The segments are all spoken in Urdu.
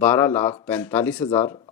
12,45,000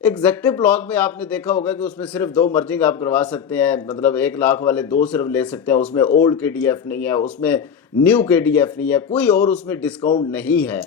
ایگزیکٹو بلاک میں آپ نے دیکھا ہوگا کہ اس میں صرف 2 مرجنگ آپ کروا سکتے ہیں، مطلب 1 لاکھ والے 2 صرف لے سکتے ہیں، اس میں اولڈ کے ڈی ایف نہیں ہے، اس میں نیو کے ڈی ایف نہیں ہے، کوئی اور اس میں ڈسکاؤنٹ نہیں ہے۔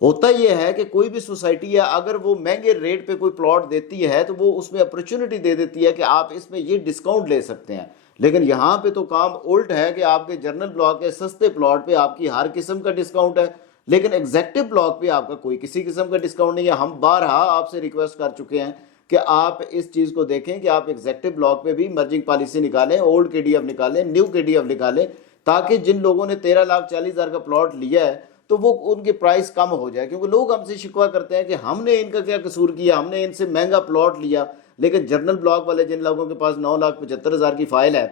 ہوتا یہ ہے کہ کوئی بھی سوسائٹی ہے اگر وہ مہنگے ریٹ پہ کوئی پلاٹ دیتی ہے تو وہ اس میں اپرچونٹی دے دیتی ہے کہ آپ اس میں یہ ڈسکاؤنٹ لے سکتے ہیں، لیکن یہاں پہ تو کام الٹ ہے کہ آپ کے جنرل بلاک کے سستے پلاٹ پہ آپ کی ہر قسم کا ڈسکاؤنٹ ہے، لیکن ایگزیکٹو بلاک پہ آپ کا کوئی کسی قسم کا ڈسکاؤنٹ نہیں ہے۔ ہم بارہا آپ سے ریکویسٹ کر چکے ہیں کہ آپ اس چیز کو دیکھیں کہ آپ ایگزیکٹو بلاک پہ بھی مرجنگ پالیسی نکالیں، اولڈ کے ڈی ایف نکالیں، نیو کے ڈی ایف نکالیں، تاکہ جن لوگوں نے 13,40,000 کا پلاٹ لیا ہے تو وہ ان کے پرائس کم ہو جائے، کیونکہ لوگ ہم سے شکوہ کرتے ہیں کہ ہم نے ان کا کیا قصور کیا، ہم نے ان سے مہنگا پلاٹ لیا، لیکن جنرل بلاک والے جن لوگوں کے پاس 9,75,000 کی فائل ہے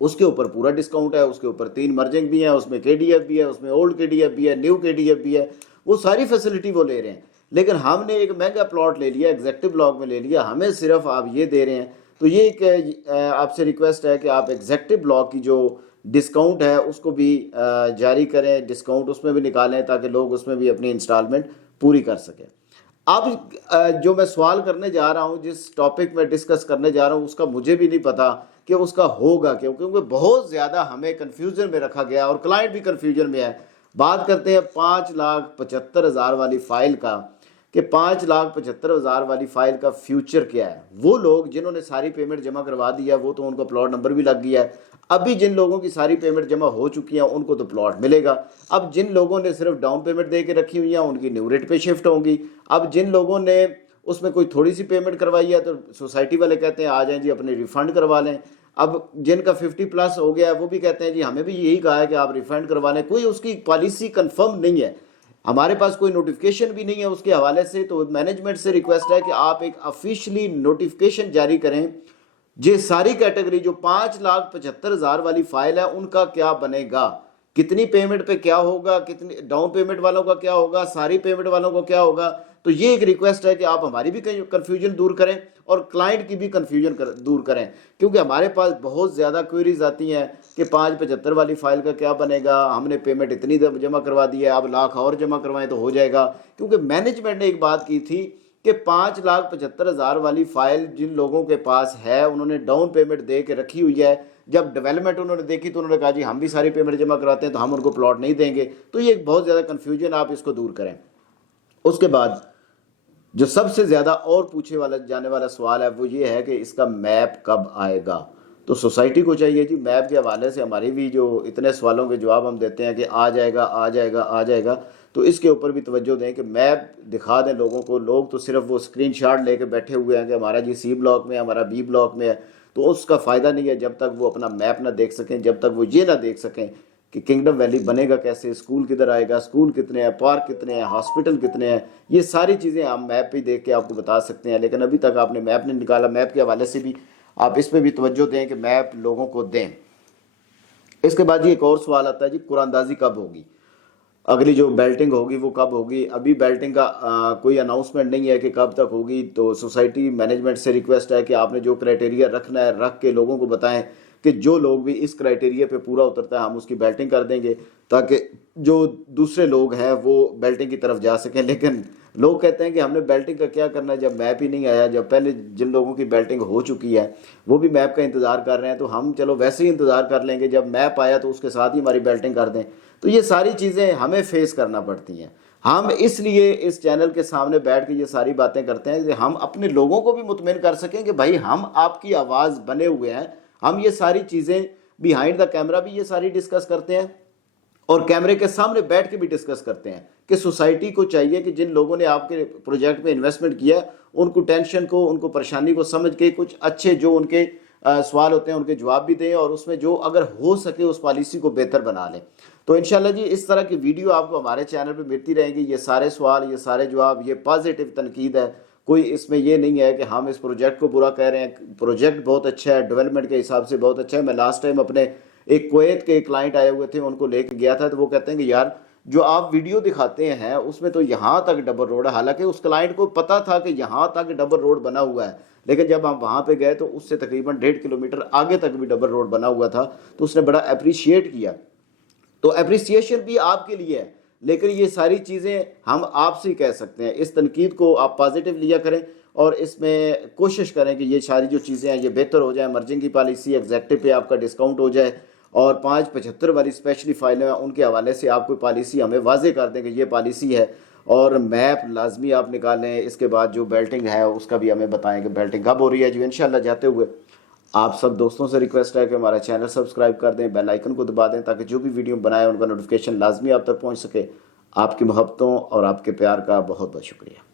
اس کے اوپر پورا ڈسکاؤنٹ ہے، اس کے اوپر 3 مرجنگ بھی ہیں، اس میں کے ڈی ایف بھی ہے، اس میں اولڈ کے ڈی ایف بھی ہے، نیو کے ڈی ایف بھی ہے، وہ ساری فیسلٹی وہ لے رہے ہیں، لیکن ہم نے ایک مہنگا پلاٹ لے لیا، ایگزیکٹو بلاک میں لے لیا، ہمیں صرف آپ یہ دے رہے ہیں۔ تو یہ ایک آپ سے ریکویسٹ ہے کہ آپ ایگزیکٹو بلاک کی جو ڈسکاؤنٹ ہے اس کو بھی جاری کریں، ڈسکاؤنٹ اس میں بھی نکالیں تاکہ لوگ اس میں بھی اپنی انسٹالمنٹ پوری کر سکیں۔ اب جو میں سوال کرنے جا رہا ہوں، جس ٹاپک میں ڈسکس کرنے جا رہا ہوں، اس کا مجھے بھی نہیں پتا کہ اس کا ہوگا کیوں، کیونکہ بہت زیادہ ہمیں کنفیوژن میں رکھا گیا اور کلائنٹ بھی کنفیوژن میں ہے۔ بات کرتے ہیں 5,75,000 والی فائل کا، کہ 5,75,000 والی فائل کا فیوچر کیا ہے۔ وہ لوگ جنہوں نے ساری پیمنٹ جمع کروا دیا وہ تو ان کو پلاٹ نمبر بھی لگ گیا ہے، ابھی جن لوگوں کی ساری پیمنٹ جمع ہو چکی ہیں ان کو تو پلاٹ ملے گا۔ اب جن لوگوں نے صرف ڈاؤن پیمنٹ دے کے رکھی ہوئی ہیں ان کی نیو ریٹ پہ شفٹ ہوں گی۔ اب جن لوگوں نے اس میں کوئی تھوڑی سی پیمنٹ کروائی ہے تو سوسائٹی والے کہتے ہیں آ جائیں جی اپنے ریفنڈ کروا لیں۔ اب جن کا 50+ ہو گیا ہے وہ بھی کہتے ہیں جی ہمیں بھی یہی کہا ہے کہ آپ ریفنڈ کروا لیں، کوئی اس کی پالیسی کنفرم نہیں ہے، ہمارے پاس کوئی نوٹیفیکیشن بھی نہیں ہے اس کے حوالے سے۔ تو مینجمنٹ سے ریکویسٹ ہے کہ آپ ایک آفیشلی نوٹیفیکیشن جاری کریں، یہ ساری کیٹیگری جو 5,75,000 والی فائل ہے ان کا کیا بنے گا، کتنی پیمنٹ پہ کیا ہوگا، کتنی ڈاؤن پیمنٹ والوں کا کیا ہوگا، ساری پیمنٹ والوں کو کیا ہوگا۔ تو یہ ایک ریکویسٹ ہے کہ آپ ہماری بھی کنفیوژن دور کریں اور کلائنٹ کی بھی کنفیوژن دور کریں، کیونکہ ہمارے پاس بہت زیادہ کوئریز آتی ہیں کہ 5,75 والی فائل کا کیا بنے گا، ہم نے پیمنٹ اتنی جمع کروا دی ہے، اب لاکھ اور جمع کروائیں تو ہو جائے گا۔ کیونکہ مینجمنٹ نے ایک بات کی تھی کہ 5,75,000 والی فائل جن لوگوں کے پاس ہے انہوں نے ڈاؤن پیمنٹ دے کے رکھی ہوئی ہے، جب ڈیولپمنٹ انہوں نے دیکھی تو انہوں نے کہا جی ہم بھی ساری پیمنٹ جمع کراتے ہیں تو ہم ان کو پلاٹ نہیں دیں گے۔ تو یہ ایک بہت زیادہ کنفیوژن، آپ اس کو دور کریں۔ اس کے بعد جو سب سے زیادہ اور پوچھے والا جانے والا سوال ہے وہ یہ ہے کہ اس کا میپ کب آئے گا۔ تو سوسائٹی کو چاہیے جی میپ کے حوالے سے ہماری بھی جو اتنے سوالوں کے جواب ہم دیتے ہیں کہ آ جائے گا آ جائے گا آ جائے گا، تو اس کے اوپر بھی توجہ دیں کہ میپ دکھا دیں لوگوں کو۔ لوگ تو صرف وہ اسکرین شاٹ لے کے بیٹھے ہوئے ہیں کہ ہمارا جی سی بلاک میں ہے، ہمارا بی بلاک میں ہے، تو اس کا فائدہ نہیں ہے جب تک وہ اپنا میپ نہ دیکھ سکیں، جب تک وہ یہ نہ دیکھ سکیں کہ کنگڈم ویلی بنے گا کیسے، اسکول کدھر آئے گا، اسکول کتنے ہیں، پارک کتنے ہیں، ہاسپٹل کتنے ہیں، یہ ساری چیزیں ہم میپ پہ دیکھ کے آپ کو بتا سکتے ہیں، لیکن ابھی تک آپ نے میپ نہیں نکالا۔ میپ کے حوالے سے بھی آپ اس پہ بھی توجہ دیں کہ میپ لوگوں کو دیں۔ اس کے بعد جی ایک اور سوال آتا ہے جی قرآن اندازی کب ہوگی، اگلی جو بیلٹنگ ہوگی وہ کب ہوگی۔ ابھی بیلٹنگ کا کوئی اناؤنسمنٹ نہیں ہے کہ کب تک ہوگی، تو سوسائٹی مینجمنٹ سے ریکویسٹ ہے کہ آپ نے جو کرائٹیریا رکھنا ہے رکھ کے لوگوں کو بتائیں کہ جو لوگ بھی اس کرائٹیریا پہ پورا اترتا ہے ہم اس کی بیلٹنگ کر دیں گے، تاکہ جو دوسرے لوگ ہیں وہ بیلٹنگ کی طرف جا سکیں۔ لیکن لوگ کہتے ہیں کہ ہم نے بیلٹنگ کا کیا کرنا ہے جب میپ ہی نہیں آیا، جب پہلے جن لوگوں کی بیلٹنگ ہو چکی ہے وہ بھی میپ کا انتظار کر رہے ہیں، تو ہم چلو ویسے ہی انتظار کر لیں گے، جب میپ آیا تو اس کے ساتھ ہی ہماری بیلٹنگ کر دیں۔ تو یہ ساری چیزیں ہمیں فیس کرنا پڑتی ہیں۔ ہم اس لیے اس چینل کے سامنے بیٹھ کے یہ ساری باتیں کرتے ہیں کہ ہم اپنے لوگوں کو بھی مطمئن کر سکیں کہ بھائی ہم آپ کی آواز بنے ہوئے ہیں، ہم یہ ساری چیزیں بیہائنڈ دا کیمرہ بھی یہ ساری ڈسکس کرتے ہیں اور کیمرے کے سامنے بیٹھ کے بھی ڈسکس کرتے ہیں کہ سوسائٹی کو چاہیے کہ جن لوگوں نے آپ کے پروجیکٹ میں انویسٹمنٹ کیا ان کو ٹینشن کو، ان کو پریشانی کو سمجھ کے کچھ اچھے جو ان کے سوال ہوتے ہیں ان کے جواب بھی دیں، اور اس میں جو اگر ہو سکے اس پالیسی کو بہتر بنا لیں۔ تو انشاءاللہ جی اس طرح کی ویڈیو آپ کو ہمارے چینل پہ ملتی رہیں گی، یہ سارے سوال، یہ سارے جواب، یہ پازیٹیو تنقید ہے، کوئی اس میں یہ نہیں ہے کہ ہم اس پروجیکٹ کو برا کہہ رہے ہیں۔ پروجیکٹ بہت اچھا ہے، ڈیولپمنٹ کے حساب سے بہت اچھا ہے۔ میں لاسٹ ٹائم اپنے ایک کویت کے کلائنٹ آئے ہوئے تھے ان کو لے کے گیا تھا، تو وہ کہتے ہیں کہ یار جو آپ ویڈیو دکھاتے ہیں اس میں تو یہاں تک ڈبل روڈ ہے، حالانکہ اس کلائنٹ کو پتا تھا کہ یہاں تک ڈبل روڈ بنا ہوا ہے، لیکن جب ہم وہاں پہ گئے تو اس سے تقریباً 1.5 کلومیٹر آگے تک بھی ڈبل روڈ بنا ہوا تھا، تو اس نے بڑا اپریشیٹ کیا۔ تو اپریسیشن بھی آپ کے لیے ہے، لیکن یہ ساری چیزیں ہم آپ سے ہی کہہ سکتے ہیں. اس تنقید کو آپ پازیٹیو لیا کریں اور اس میں کوشش کریں کہ یہ ساری جو چیزیں ہیں یہ بہتر ہو جائیں. مرجنگ کی پالیسی ایگزیکٹو پہ آپ کا ڈسکاؤنٹ ہو جائے اور 575 والی اسپیشلی فائلیں ہیں ان کے حوالے سے آپ کوئی پالیسی ہمیں واضح کر دیں کہ یہ پالیسی ہے. اور میپ لازمی آپ نکالیں. اس کے بعد جو بیلٹنگ ہے اس کا بھی ہمیں بتائیں کہ بیلٹنگ کب ہو رہی ہے. جو انشاءاللہ جاتے ہوئے آپ سب دوستوں سے ریکویسٹ ہے کہ ہمارا چینل سبسکرائب کر دیں, بیل آئیکن کو دبا دیں تاکہ جو بھی ویڈیو بنائیں ان کا نوٹیفیکیشن لازمی آپ تک پہنچ سکے. آپ کی محبتوں اور آپ کے پیار کا بہت بہت شکریہ.